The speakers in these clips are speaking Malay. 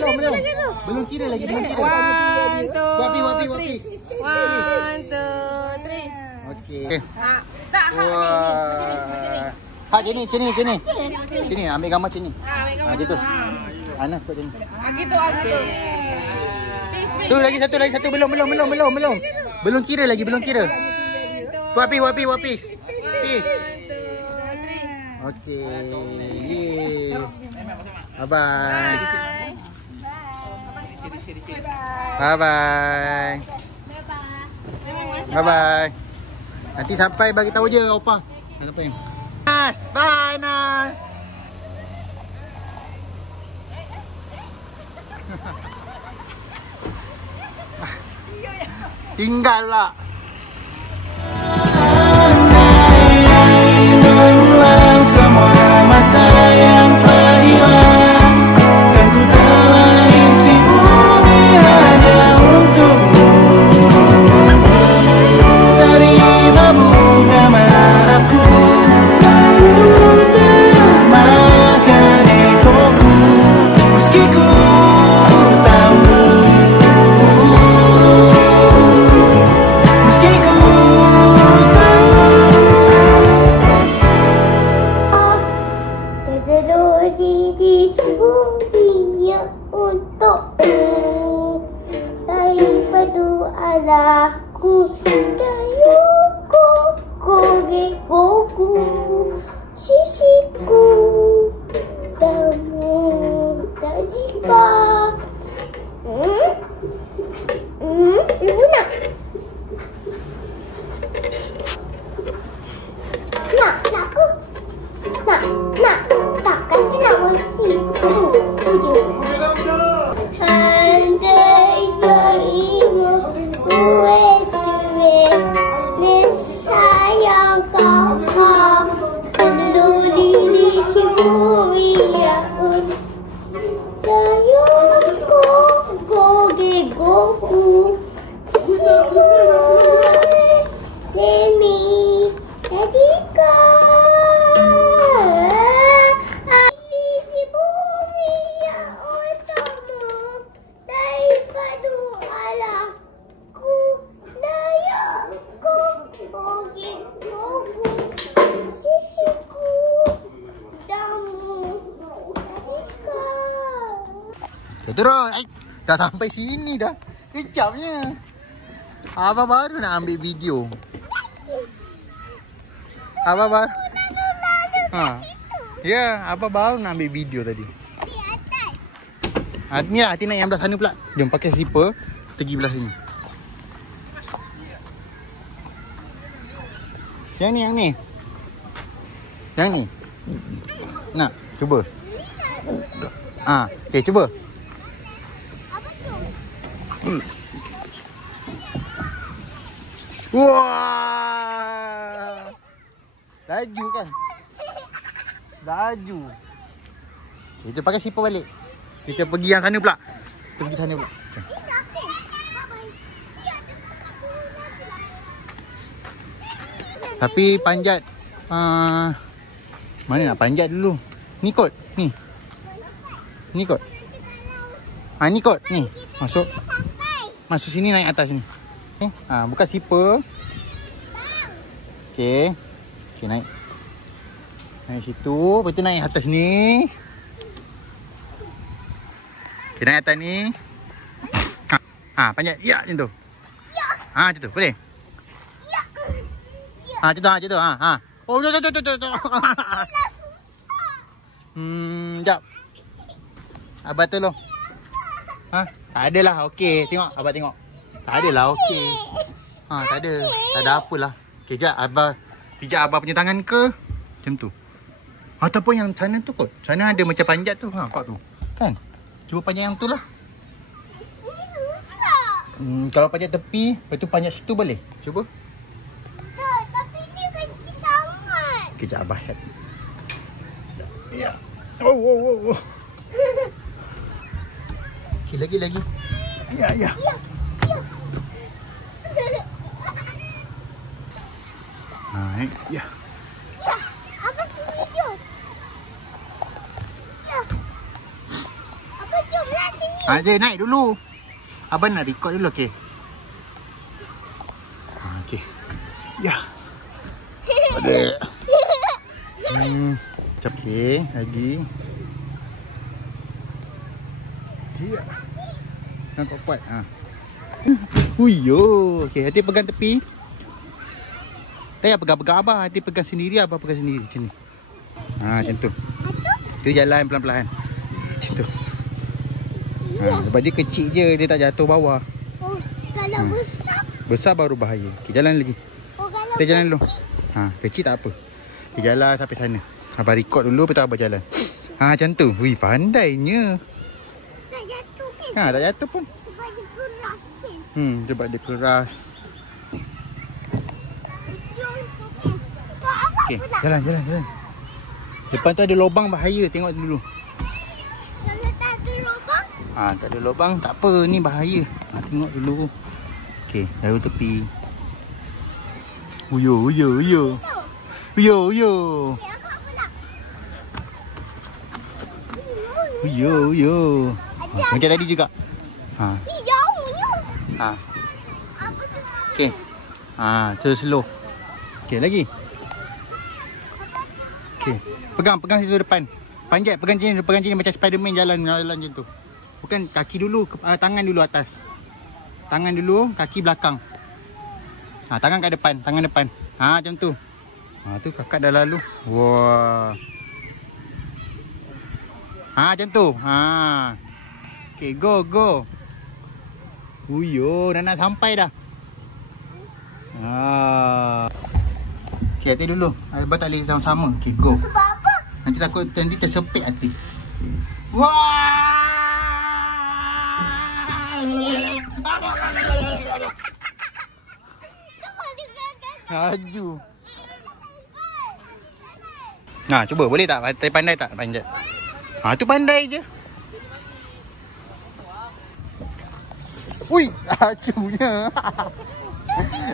Belum kira lagi, belum kira. 1, 2, Wapi. 3. 1, 2, 3. Okey. Tak, Wah. Hak sini. Sini, ambil gambar sini. ambil gambar. Gitu. Anas kot sini. Gitu. Tu lagi satu belum. Belum kira lagi, belum kira. Wapi. Peace. Okey. Bye. Nanti sampai bagi tahu je opa. Sampai. Nas, bye Nas. Tinggal lah. Mengulang semua masa yang telah hilang, kan ku telah isi bumi hanya untukmu. Terima bunga maafku, baru termakan ekoku, meski ku tahu, meski ku tahu. Terlodi di dunia untukmu, daripada Allahku dayuku, gogegoku, sisiku, damu dan jiwa. Ibu nak? Nak aku? Nak, takkan dia nak bersih. Andai kaimu duit nisayang kau peduli di bumi aku, sayangku gogegoku, sisiku demi Adika. Terus, dah sampai sini dah. Kejapnya. Abah baru nak ambil video. Abah baru. Ya, Abah baru nak ambil video tadi. Di atas. Ni lah, Hati naik yang belah sana pula. Jom pakai slipper, pergi belah sini. Yang ni. Nak, cuba. Okey, cuba. Wah! Laju kan? Laju. Kita pakai slipper balik. Kita pergi yang sana pula. Tapi panjat mana nak panjat dulu? Ni kot. Ni kot. Ni kot. Ni. Masuk sini, naik atas ni. Buka slipper. Okey. Naik. Naik situ, lepas tu naik atas ni. Okey, naik atas ni. Panjat. Ya, macam tu. Macam tu. Boleh? Macam tu. Oh, tu. Sekejap. Abah tolong. Tak adalah. Okey, tengok. Abah tengok. Tak adalah. Okey. Tak ada. Tak ada apalah. Okey, sekejap. Abah pijak Abah punya tangan ke? Macam tu. Ataupun yang sana tu kot. Sana ada macam panjat tu. Nampak tu. Kan? Cuba panjat yang tu lah. Ini rusak. Kalau panjat tepi, lepas tu panjat situ boleh? Cuba. Tak, tapi dia kecil sangat. Kejap Abah help. Ya. Oh. Okay, lagi. Ya. Naik. Ya. Apa sini jom? Ya. Apa jom lah. Nak sini. Ada naik dulu. Abang nak record dulu, okey. Okey. Ya. Ada. Sekejap, okey. Lagi. Ya. Jangan kuat-kuat. Huyo. Okey, hati pegang tepi. Tak payah pegang-pegang abah. Hati pegang sendiri, abah pegang sendiri. Macam ni. Macam tu. Tu jalan pelan-pelan. Macam tu. Sebab dia kecil je, dia tak jatuh bawah. Oh, kalau besar. Besar baru bahaya. Okay, jalan lagi. Oh, kalau Kita jalan dulu. Kecil tak apa. Kita jalan sampai sana. Abang record dulu, lepas tu abang jalan. Macam tu. Wih, pandainya. tak jatuh kan? Tak jatuh pun. Sebab dia keras kan? Sebab dia keras. Okey, jalan. Depan tu ada lubang bahaya, tengok dulu. Kalau tak ada lubang. Tak ada lubang, tak apa, ni bahaya. Tengok dulu. Okey, dari tepi. Uyo. Uyo. Macam tadi juga. Jauhnya. Apa tu? Okey. Slow. Okey, lagi. Okey. Pegang situ depan. Panjat, pegang sini macam Spiderman jalan macam tu. Bukan kaki dulu, tangan dulu atas. Tangan dulu, kaki belakang. Tangan kat depan, tangan depan. Macam tu. Tu kakak dah lalu. Wah. Macam tu. Okey, go. Uyo, dah nak sampai dah. Okey, hati dulu. Abang tak boleh sama-sama. Okey, go. Sebab apa? Nanti takut nanti tersepit hati. Wah! Laju. Cuba boleh tak? Pandai tak panjat? Tu pandai je. Ui, lajunya.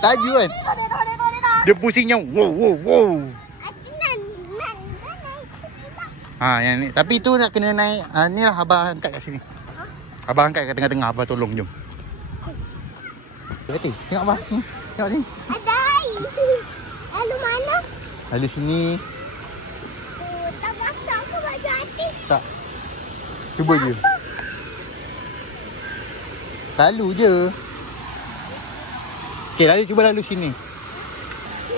Laju kan? Dia pusingnya. Wow. Yang ni. Tapi tu nak kena naik. Ni lah abang angkat kat sini. Abang angkat kat tengah-tengah. Abang tolong, jom. Hati, tengok abang. Tengok sini. Ada air. Lalu mana? Lalu sini. Tak basah ke baju hati? Tak. Cuba je. Lalu je. Okey, lalu cuba lalu sini.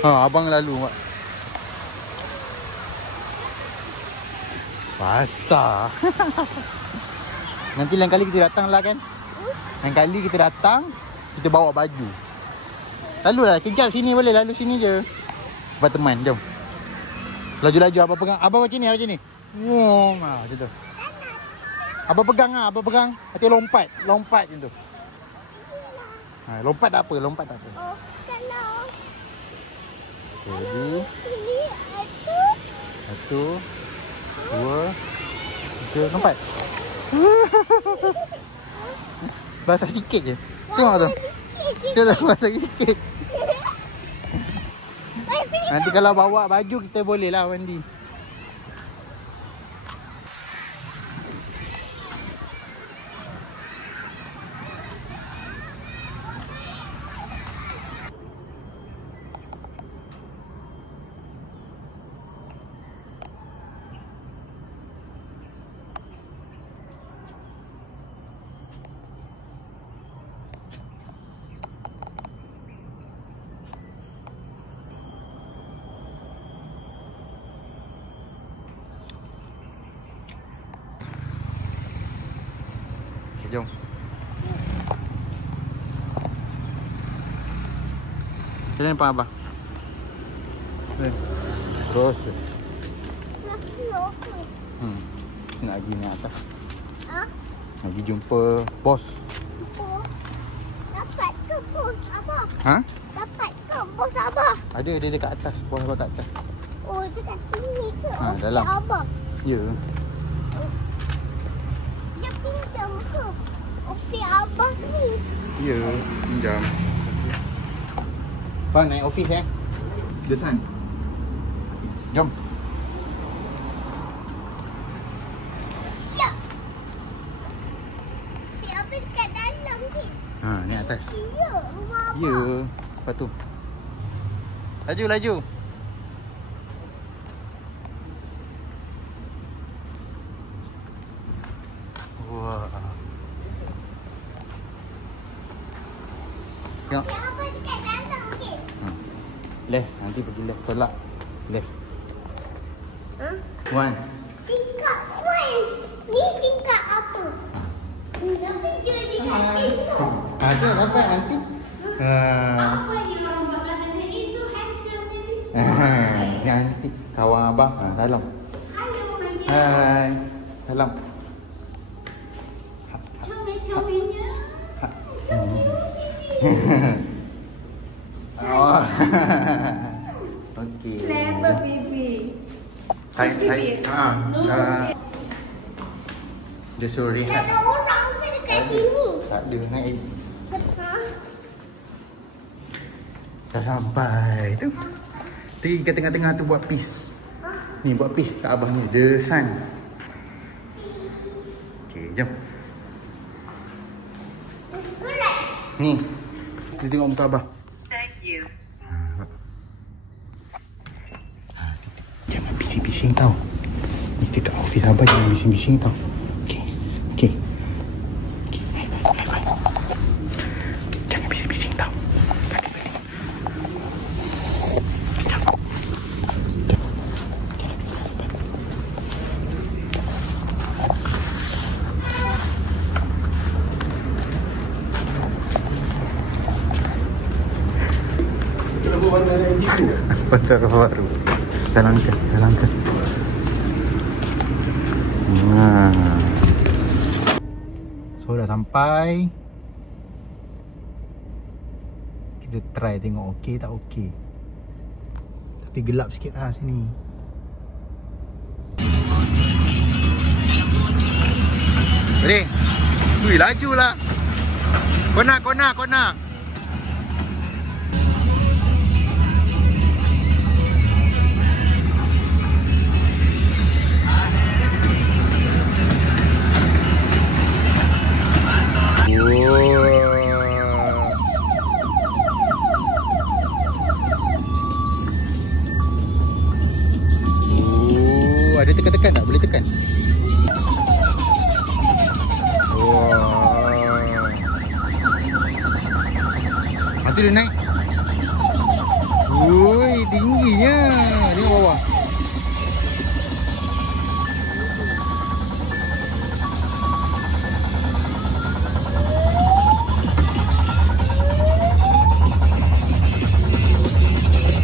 Abang lalu. Basah. Nanti lain kali kita datang lah kan. Lain kali kita datang, kita bawa baju. Lalu lah, kejap sini boleh. Lalu sini je. Abang teman, jom. Laju-laju, abang pegang. Abang macam ni, macam tu. Abang pegang. Hati lompat macam tu. Lompat tak apa. Oh, kalau. Jadi. Ini Satu. Dua. Tiga. Lompat. Basah sikit je. Tengok tu. Dia dah basah sikit. Nanti kalau bawa baju kita boleh lah mandi. Jom. Sini nampak abang. Terus. Nak pergi ni atas. Nak pergi jumpa bos. Dapat ke bos abah? Dapat ke bos abah? Ada, dia dekat atas. Bos abang kat atas. Oh, dekat sini ke? Dalam. Abah. Ya. Dia pinjam ke? Ofis abah ni. Ya, pinjam. Bang, naik ofis Desan. Jom. Ya. Ha, ni atas. Ya, rumah abang. Ya. Lepas tu. Laju, laju. Wah. Tengok. Abang dekat dalam, okey? Left. Nanti pergi left. Tolak. Left. Ha? One. Tingkat one. Ni tingkat apa? Tapi jual dekat tingkat. Ada dapat nanti. Apa ni orang buat kat sana? So handsome ni this. Ni nanti kawan abang. Salam. Hello, my dear. Hai. Salam. Comel-comelnya. Oh. Okey. Clever baby. Hai. Dia suruh Tak rehat. ada orang ke dekat sini? Tak ada naik. Ha? Dah sampai tu. Pergi ke tengah-tengah tu buat peace. Ni buat peace kat abah ni. The sun. Okey, jom. Kulat. Ni. Kita tengok muka abah. Thank you. Jangan bising-bising tau. Ni dekat office abah jangan bising-bising tau. Okey. Okey. Okey, high five, high five. Jangan bising-bising tau. Pacar baru. Jalankan, jalankan. So dah sampai. Kita try tengok okey tak okey. Tapi gelap sikit lah sini. Ready? Wih, laju lah. Kona. Ada tekan-tekan tak? Boleh tekan. Wow. Itu dia naik. Ui, tingginya. Tengok bawah.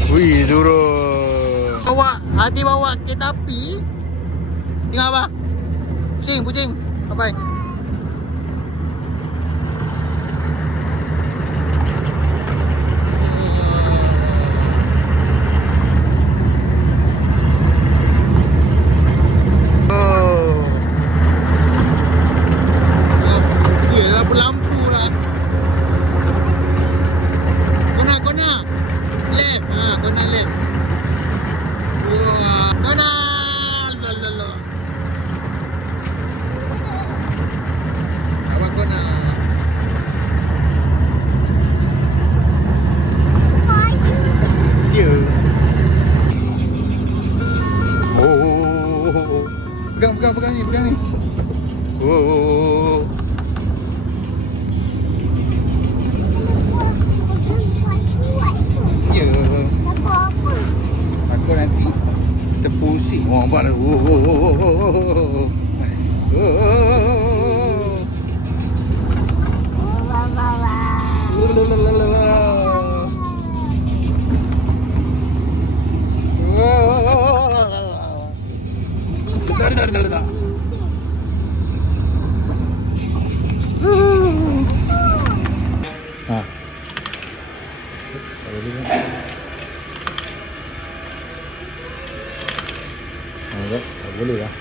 Ui, turun. Hati bawa kereta api. Tengok apa? Pucing. Bye-bye. Pegang ni. Oh. Ya. Apa-apa. Aku nanti terpusing orang buat. Tak boleh lah.